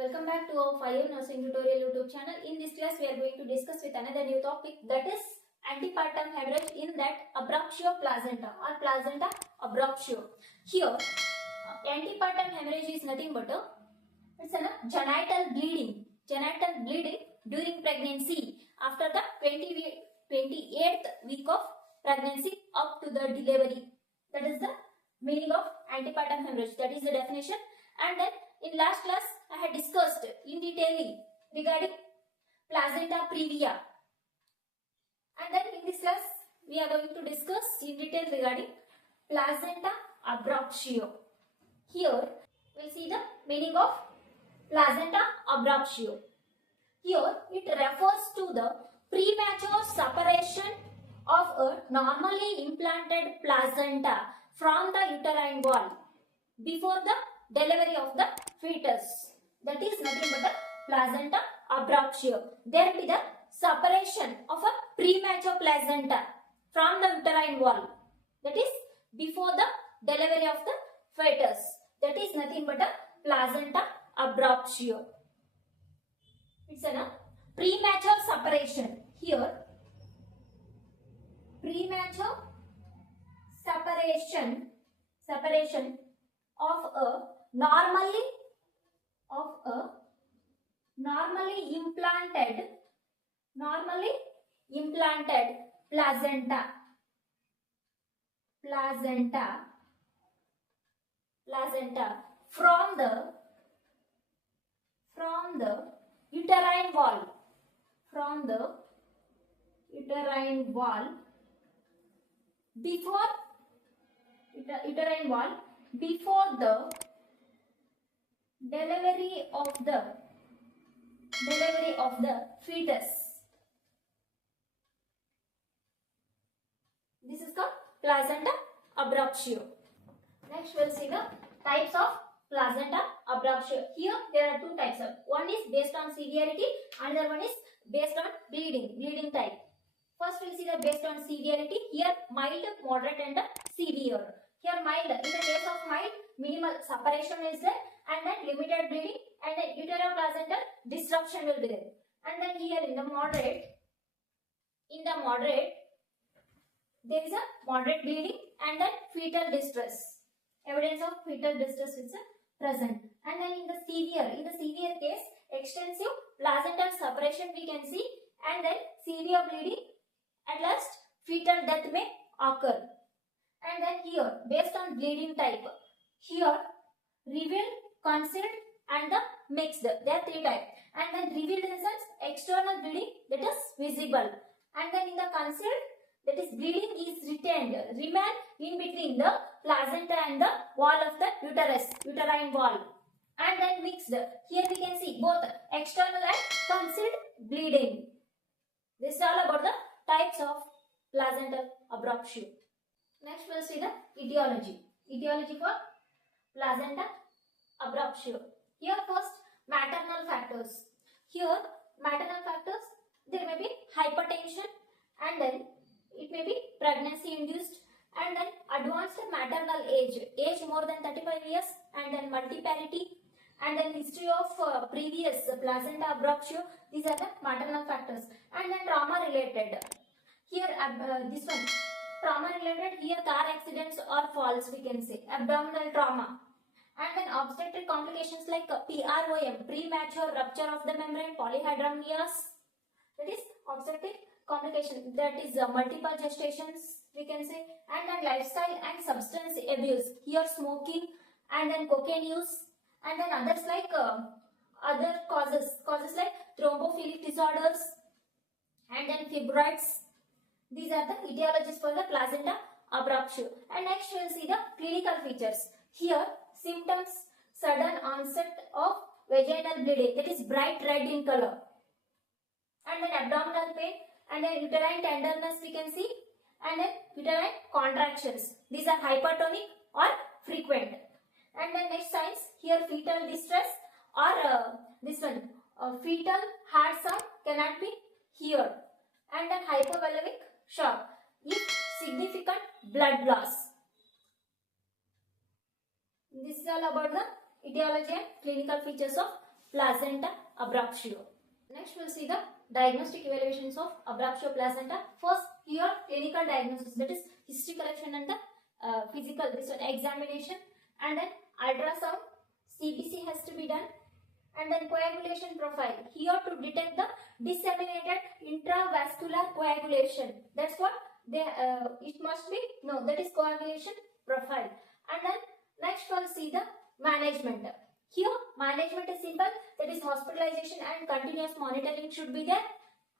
Welcome back to our 5 Nursing Tutorial YouTube channel. In this class, we are going to discuss with another new topic, that is antepartum hemorrhage, in that abruptio placenta or placenta abruptio. Here, antepartum hemorrhage is nothing but it's a genital bleeding during pregnancy after the 28th week of pregnancy up to the delivery. That is the meaning of antepartum hemorrhage. That is the definition. And then in last class, I had discussed in detail regarding placenta previa. And then in this class, we are going to discuss in detail regarding placenta abruptio. Here, we will see the meaning of placenta abruptio. Here, it refers to the premature separation of a normally implanted placenta from the uterine wall before the delivery of the fetus. That is nothing but the placenta abruptio. There will be the separation of a premature placenta from the uterine wall. That is before the delivery of the fetus. That is nothing but a placenta abruptio. It's a premature separation. Here, premature separation of a normally implanted placenta from the uterine wall before the delivery of the fetus. This is called placenta abruptio. Next, we will see the types of placenta abruptio. Here, there are two types. One is based on severity, another one is based on bleeding type. First, we will see the based on severity. Here, mild, moderate, and severe. Here, mild. In the case of mild, minimal separation is there, and then limited bleeding, and then uteroplacental disruption will be there. And then here in the moderate, there is a moderate bleeding and then fetal distress. Evidence of fetal distress is present. And then in the severe case, extensive placental separation we can see, and then severe bleeding. At last, fetal death may occur. And then here, based on bleeding type, here revealed, concealed, and the mixed. There are three types. And then revealed in the sense external bleeding, that is visible. And then in the concealed, that is bleeding is remain in between the placenta and the wall of the uterine wall. And then mixed. Here we can see both external and concealed bleeding. This is all about the types of placenta abruptio. Next, we will see the etiology. Etiology for placenta abruptio. Here first, maternal factors. Here, maternal factors, there may be hypertension, and then it may be pregnancy induced, and then advanced maternal age more than 35 years, and then multiparity, and then history of previous placenta abruptio. These are the maternal factors. And then trauma related. Here, this one, trauma related, here car accidents or falls we can say, abdominal trauma. And then obstetric complications like PROM, premature rupture of the membrane, polyhydramnios, that is obstetric complication, that is multiple gestations we can say. And then lifestyle and substance abuse, here smoking, and then cocaine use, and then others like other causes like thrombophilic disorders, and then fibroids. These are the etiologies for the placenta abruptio. And next we will see the clinical features. Here, symptoms, sudden onset of vaginal bleeding, that is bright red in color, and then abdominal pain, and then uterine tenderness we can see, and then uterine contractions. These are hypertonic or frequent. And then next signs, here fetal distress or this one, fetal heart sound cannot be heard, and then hypovolemic shock if significant blood loss. This is all about the etiology and clinical features of placenta abruptio. Next we'll see the diagnostic evaluations of abruptio placenta. First, here clinical diagnosis, that is history collection and the physical this one examination, and then ultrasound, CBC has to be done, and then coagulation profile. Here to detect the disseminated intravascular coagulation. That's what they it must be. No, that is coagulation profile. And then next we'll see the management. Here management is simple, that is hospitalization and continuous monitoring should be there,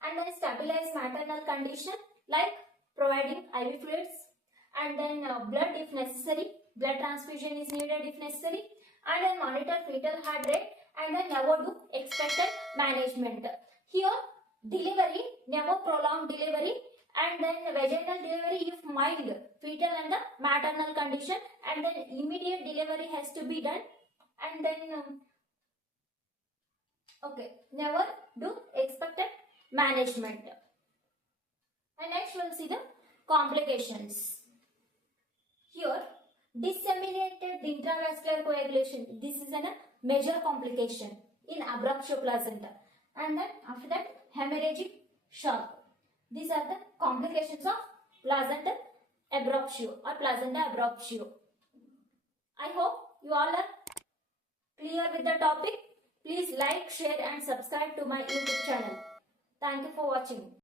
and then stabilize maternal condition like providing IV fluids, and then blood if necessary, blood transfusion is needed if necessary, and then monitor fetal heart rate, and then never do expected management. Here delivery, never prolonged delivery, and then vaginal delivery if mild fetal and the maternal condition, and then immediate delivery has to be done, and then okay, never do expected management. And next we'll see the complications. Here disseminated intravascular coagulation, this is a major complication in abruptio placenta, and then after that hemorrhagic shock. These are the complications of placenta abruptio or placenta abruptio. I hope you all are clear with the topic. Please like, share and subscribe to my YouTube channel. Thank you for watching.